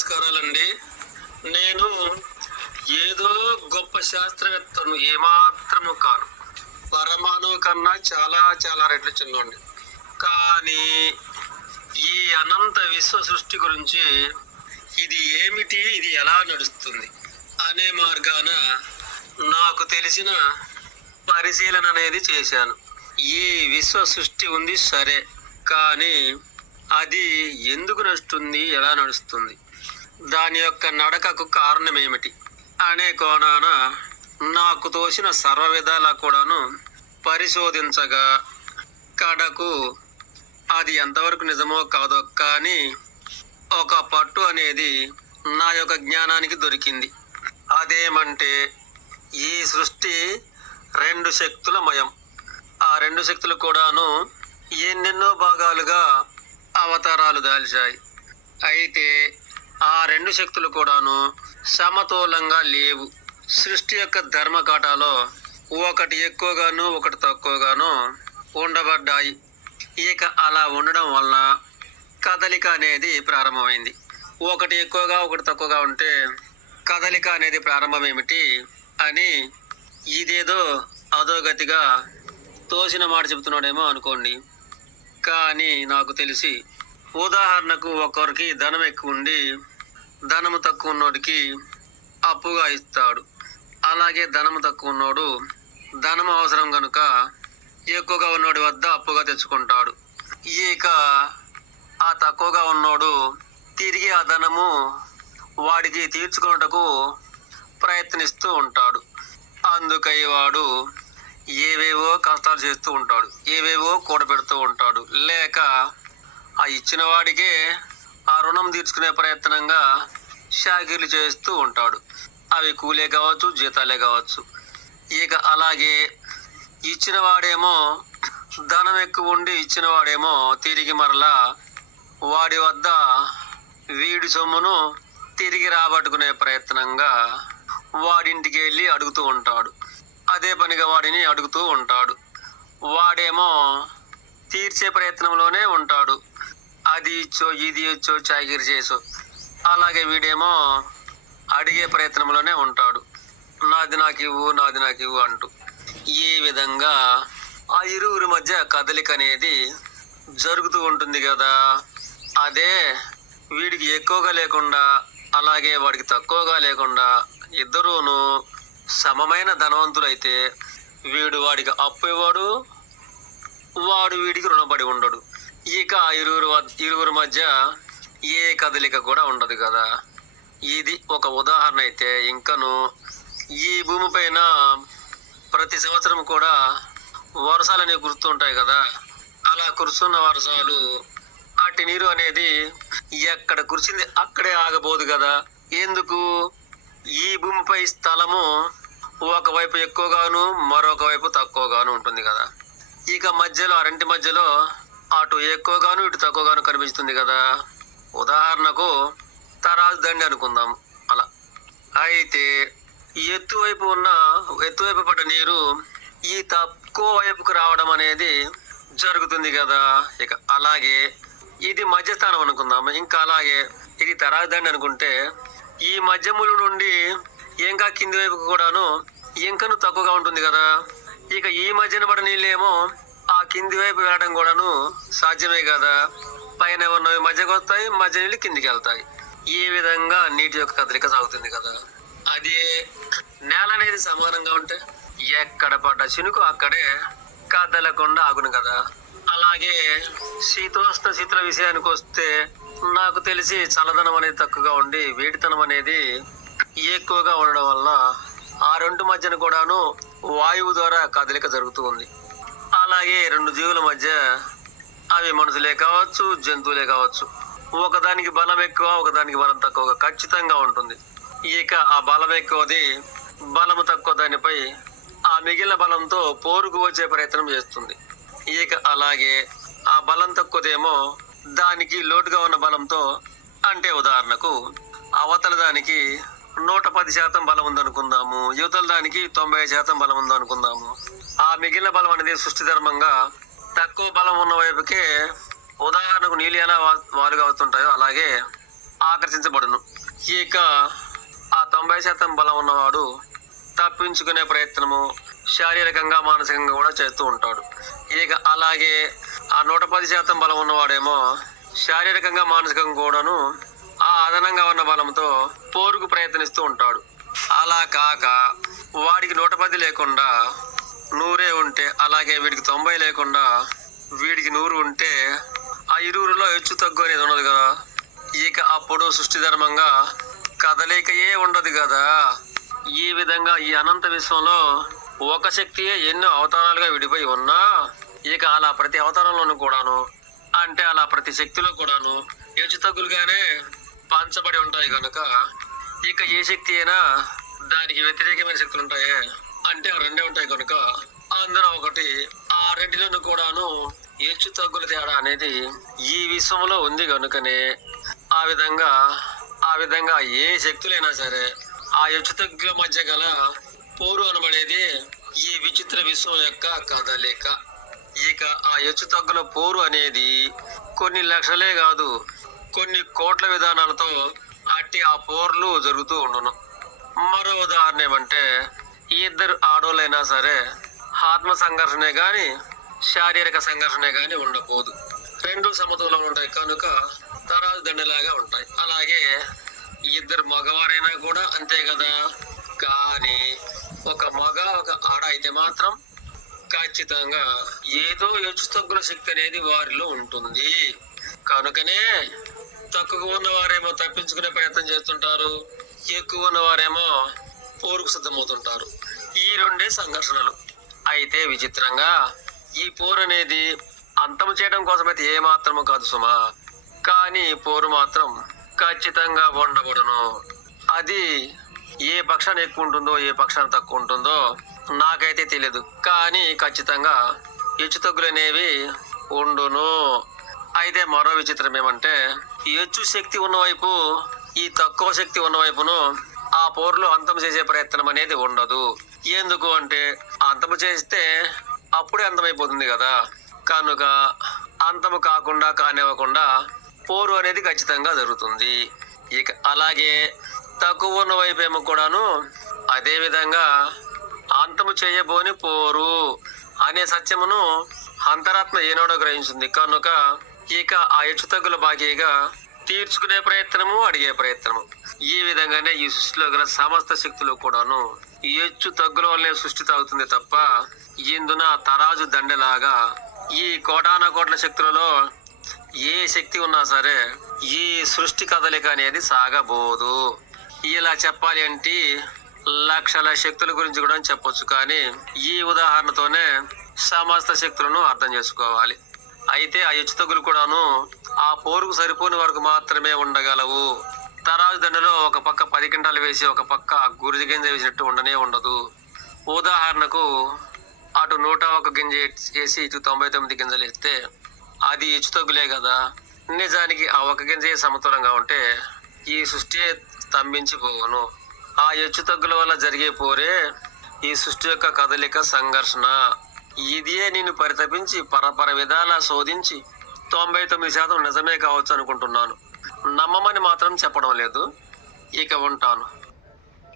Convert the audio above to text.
నమస్కారాలండి. నేను ఏదో గొప్ప శాస్త్రవేత్తను ఏమాత్రము కాను. పరమాణువు కన్నా చాలా చాలా రెట్లు చిన్నోండి కానీ ఈ అనంత విశ్వ సృష్టి గురించి ఇది ఏమిటి ఇది ఎలా నడుస్తుంది అనే మార్గాన నాకు తెలిసిన పరిశీలన అనేది చేశాను. ఈ విశ్వ సృష్టి ఉంది సరే కానీ అది ఎందుకు నడుస్తుంది ఎలా నడుస్తుంది? దాని యొక్క నడకకు కారణం ఏమిటి? అనే కోణాన నాకు తోసిన సర్వ విధాలా కూడాను పరిశోధించగా కడకు అది ఎంతవరకు నిజమో కాదో కానీ ఒక పట్టు అనేది నా యొక్క జ్ఞానానికి దొరికింది. అదేమంటే ఈ సృష్టి రెండు శక్తుల మయం. ఆ రెండు శక్తులు కూడాను ఎన్నెన్నో భాగాలుగా అవతారాలు దాల్చాయి. అయితే ఆ రెండు శక్తులు కూడాను సమతూలంగా లేవు. సృష్టి యొక్క ధర్మకాటాలో ఒకటి ఎక్కువగాను ఒకటి తక్కువగాను ఉండబడ్డాయి. ఇక అలా ఉండడం వలన కదలిక అనేది ప్రారంభమైంది. ఒకటి ఎక్కువగా ఒకటి తక్కువగా ఉంటే కదలిక అనేది ప్రారంభం ఏమిటి అని ఇదేదో అధోగతిగా తోసిన మాట చెబుతున్నాడేమో అనుకోండి. కానీ నాకు తెలిసి ఉదాహరణకు ఒకరికి ధనం ఎక్కువ ఉండి ధనము తక్కువ ఉన్నోడికి అప్పుగా ఇస్తాడు. అలాగే ధనము తక్కువ ఉన్నోడు ధనము అవసరం కనుక ఎక్కువగా ఉన్నోడి వద్ద అప్పుగా తెచ్చుకుంటాడు. ఇక ఆ తక్కువగా ఉన్నోడు తిరిగి ఆ ధనము వాడికి తీర్చుకున్నటకు ప్రయత్నిస్తూ ఉంటాడు. అందుకై వాడు ఏవేవో కష్టాలు చేస్తూ ఉంటాడు. ఏవేవో కూడబెడుతూ ఉంటాడు. లేక ఆ ఇచ్చిన వాడికే ఆ రుణం తీర్చుకునే ప్రయత్నంగా షాకీలు చేస్తూ ఉంటాడు. అవి కూలే కావచ్చు జీతాలే కావచ్చు. ఇక అలాగే ఇచ్చిన వాడేమో ధనం ఎక్కువ ఉండి ఇచ్చిన వాడేమో తిరిగి మరలా వాడి వద్ద వీడి సొమ్మును తిరిగి రాబట్టుకునే ప్రయత్నంగా వాడింటికి వెళ్ళి అడుగుతూ ఉంటాడు. అదే పనిగా వాడిని అడుగుతూ ఉంటాడు. వాడేమో తీర్చే ప్రయత్నంలోనే ఉంటాడు. అది ఇచ్చో ఇది ఇచ్చో చాకిరి చేసో. అలాగే వీడేమో అడిగే ప్రయత్నంలోనే ఉంటాడు. నాది నాకు ఇవ్వు నాది నాకు ఇవ్వు అంటూ. ఈ విధంగా ఆ ఇరువురి మధ్య కదలిక అనేది జరుగుతూ ఉంటుంది కదా. అదే వీడికి ఎక్కువగా లేకుండా అలాగే వాడికి తక్కువగా లేకుండా ఇద్దరూను సమమైన ధనవంతులైతే వీడు వాడికి అప్పు ఇవ్వడు వాడు వీడికి రుణపడి ఉండడు. ఇక ఆ ఇరువురు మధ్య ఏ కదలిక కూడా ఉండదు కదా. ఇది ఒక ఉదాహరణ అయితే ఇంకను ఈ భూమిపైన ప్రతి సంవత్సరం కూడా వర్షాలు అనేవి గుర్తుంటాయి కదా. అలా కురుస్తున్న వర్షాలు అట్టి నీరు అనేది ఎక్కడ కురిసింది అక్కడే ఆగబోదు కదా. ఎందుకు? ఈ భూమిపై స్థలము ఒకవైపు ఎక్కువగాను మరొక వైపు తక్కువగాను ఉంటుంది కదా. ఇక మధ్యలో రెంటి మధ్యలో అటు ఎక్కువగాను ఇటు తక్కువగాను కనిపిస్తుంది కదా. ఉదాహరణకు తరాజు దండి అనుకుందాం. అలా. అయితే ఎత్తు వైపు ఉన్న ఎత్తు వైపు పడ్డ నీరు ఈ తక్కువ వైపుకు రావడం అనేది జరుగుతుంది కదా. ఇక అలాగే ఇది మధ్యస్థానం అనుకుందాం. ఇంకా అలాగే ఇది తరాజు దండి అనుకుంటే ఈ మధ్యముల నుండి ఇంకా కింది వైపుకు కూడాను ఇంకను తక్కువగా ఉంటుంది కదా. ఇక ఈ మధ్యన పడిన నీళ్ళేమో కింది వైపు వెళ్ళడం కూడాను సాధ్యమే కదా. పైన ఉన్నవి మధ్యకు వస్తాయి మధ్య నీళ్ళు కిందికి వెళ్తాయి. ఈ విధంగా నీటి యొక్క కదలిక సాగుతుంది కదా. అది నేల అనేది సమానంగా ఉంటే ఎక్కడ పడ్డ చినుకు అక్కడే కదలకుండా ఆగును కదా. అలాగే శీతోష్ణ శీతల విషయానికి వస్తే నాకు తెలిసి చల్లదనం అనేది తక్కువగా ఉండి వేడితనం అనేది ఎక్కువగా ఉండడం వల్ల ఆ రెండు మధ్యన కూడాను వాయువు ద్వారా కదలిక జరుగుతూ ఉంది. అలాగే రెండు జీవుల మధ్య అవి మనుషులే కావచ్చు జంతువులే కావచ్చు. ఒకదానికి బలం ఎక్కువ ఒకదానికి బలం తక్కువ ఖచ్చితంగా ఉంటుంది. ఇక ఆ బలం ఎక్కువది బలము తక్కువ దానిపై ఆ మిగిలిన బలంతో పోరుకు వచ్చే ప్రయత్నం చేస్తుంది. ఇక అలాగే ఆ బలం తక్కువదేమో దానికి లోటుగా ఉన్న బలంతో అంటే ఉదాహరణకు అవతల దానికి నూట పది శాతం బలం ఉందనుకుందాము యువతల దానికి తొంభై శాతం బలం ఉందనుకుందాము. ఆ మిగిలిన బలం అనేది సృష్టి ధర్మంగా తక్కువ బలం ఉన్న వైపుకే ఉదాహరణకు నీళ్ళు ఎలా వా- వాలుగా అవుతుంటాయో అలాగే ఆకర్షించబడును. ఇక ఆ తొంభై శాతం బలం ఉన్నవాడు తప్పించుకునే ప్రయత్నము శారీరకంగా మానసికంగా కూడా చేస్తూ ఉంటాడు. ఇక అలాగే ఆ నూట పది శాతం బలం ఉన్నవాడేమో శారీరకంగా మానసికంగా కూడాను ఆ అదనంగా ఉన్న బలంతో పోరుకు ప్రయత్నిస్తూ ఉంటాడు. అలా కాక వాడికి నూట పది లేకుండా నూరే ఉంటే అలాగే వీడికి తొంభై లేకుండా వీడికి నూరు ఉంటే ఆ ఇరువురిలో హెచ్చు తగ్గు అనేది ఉండదు కదా. ఇక అప్పుడు సృష్టి ధర్మంగా కదలికయే ఉండదు కదా. ఈ విధంగా ఈ అనంత విశ్వంలో ఒక శక్తియే ఎన్నో అవతారాలుగా విడిపోయి ఉన్నా ఇక అలా ప్రతి అవతారంలోనూ కూడాను అంటే అలా ప్రతి శక్తిలో కూడాను హెచ్చు తగ్గులుగానే పంచబడి ఉంటాయి కనుక ఇక ఏ శక్తి అయినా దానికి వ్యతిరేకమైన శక్తులు ఉంటాయే. అంటే ఆ రెండే ఉంటాయి కనుక అందులో ఒకటి ఆ రెండిలోనూ కూడాను హెచ్చు తగ్గుల తేడా అనేది ఈ విశ్వంలో ఉంది కనుకనే. ఆ విధంగా ఆ విధంగా ఏ శక్తులైనా సరే ఆ హెచ్చు తగ్గుల మధ్య గల పోరు అనబడేది ఈ విచిత్ర విశ్వం యొక్క కదలిక ఇక ఆ హెచ్చు తగ్గుల పోరు అనేది కొన్ని లక్షలే కాదు కొన్ని కోట్ల విధానాలతో అట్టి ఆ పోర్లు జరుగుతూ ఉండును. మరో ఉదాహరణ ఏమంటే ఈ ఇద్దరు ఆడోళ్ళైనా సరే ఆత్మ సంఘర్షణే కానీ శారీరక సంఘర్షణే కానీ ఉండకూడదు. రెండు సమతులం ఉంటాయి కనుక తరాజు దండలాగా ఉంటాయి. అలాగే ఇద్దరు మగవారైనా కూడా అంతే కదా? కానీ ఒక మగ ఒక ఆడ అయితే మాత్రం ఖచ్చితంగా ఏదో హెచ్చు తగ్గుల శక్తి అనేది వారిలో ఉంటుంది. కనుకనే తక్కువ ఉన్న వారేమో తప్పించుకునే ప్రయత్నం చేస్తుంటారు. ఎక్కువ ఉన్న వారేమో పోరుకు సిద్ధమవుతుంటారు. ఈ రెండే సంఘర్షణలు. అయితే విచిత్రంగా ఈ పోరు అనేది అంతం చేయడం కోసమైతే ఏమాత్రము కాదు సుమా. కానీ పోరు మాత్రం ఖచ్చితంగా ఉండబడును అది ఏ పక్షాన్ని ఎక్కువ ఉంటుందో ఏ పక్షాన్ని తక్కువ ఉంటుందో నాకైతే తెలియదు కానీ ఖచ్చితంగా హెచ్చుతగ్గులు అనేవి ఉండును అయితే మరో విచిత్రం ఏమంటే హెచ్చు శక్తి ఉన్నవైపు ఈ తక్కువ శక్తి ఉన్నవైపును పోరులో అంతం చేసే ప్రయత్నం అనేది ఉండదు. ఎందుకు అంటే అంతము చేస్తే అప్పుడే అంతమైపోతుంది కదా. కనుక అంతము కాకుండా కానివ్వకుండా పోరు అనేది ఖచ్చితంగా జరుగుతుంది. ఇక అలాగే తక్కువ ఉన్న వైపేమో కూడాను అదే విధంగా అంతము చేయబోని పోరు అనే సత్యమును అంతరాత్మ ఏనాడో గ్రహించింది. కనుక ఇక ఆ హెచ్చు తగ్గుల బాకీగా తీర్చుకునే ప్రయత్నము అడిగే ప్రయత్నము. ఈ విధంగానే ఈ సృష్టిలో గల సమస్త శక్తులు కూడాను ఈ హెచ్చు తగ్గుల వల్లే సృష్టి తాగుతుంది తప్ప ఇందున తరాజు దండలాగా ఈ కోటాన కోట్ల శక్తులలో ఏ శక్తి ఉన్నా సరే ఈ సృష్టి కదలిక అనేది సాగబోదు. ఇలా చెప్పాలి అంటే లక్షల శక్తుల గురించి కూడా చెప్పొచ్చు కానీ ఈ ఉదాహరణతోనే సమస్త శక్తులను అర్థం చేసుకోవాలి. అయితే ఆ హెచ్చుతగ్గులు కూడాను ఆ పోరుకు సరిపోని వరకు మాత్రమే ఉండగలవు. తరాజు దండలో ఒక పక్క పది కింటాలు వేసి ఒక పక్క గురిజి గింజ వేసినట్టు ఉండనే ఉండదు. ఉదాహరణకు అటు నూట ఒక గింజ వేసి ఇటు తొంభై తొమ్మిది గింజలు వేస్తే అది హెచ్చుతగ్గులే కదా. నిజానికి ఆ ఒక గింజ సమతులంగా ఉంటే ఈ సృష్టి స్తంభించిపోవును. ఆ హెచ్చు తగ్గుల వల్ల జరిగే పోరే ఈ సృష్టి యొక్క కదలిక సంఘర్షణ. ఇదే నేను పరితపించి పరపర విధాలా శోధించి తొంభై తొమ్మిది శాతం నిజమే కావచ్చు అనుకుంటున్నాను. నమ్మమని మాత్రం చెప్పడం లేదు. ఇక ఉంటాను.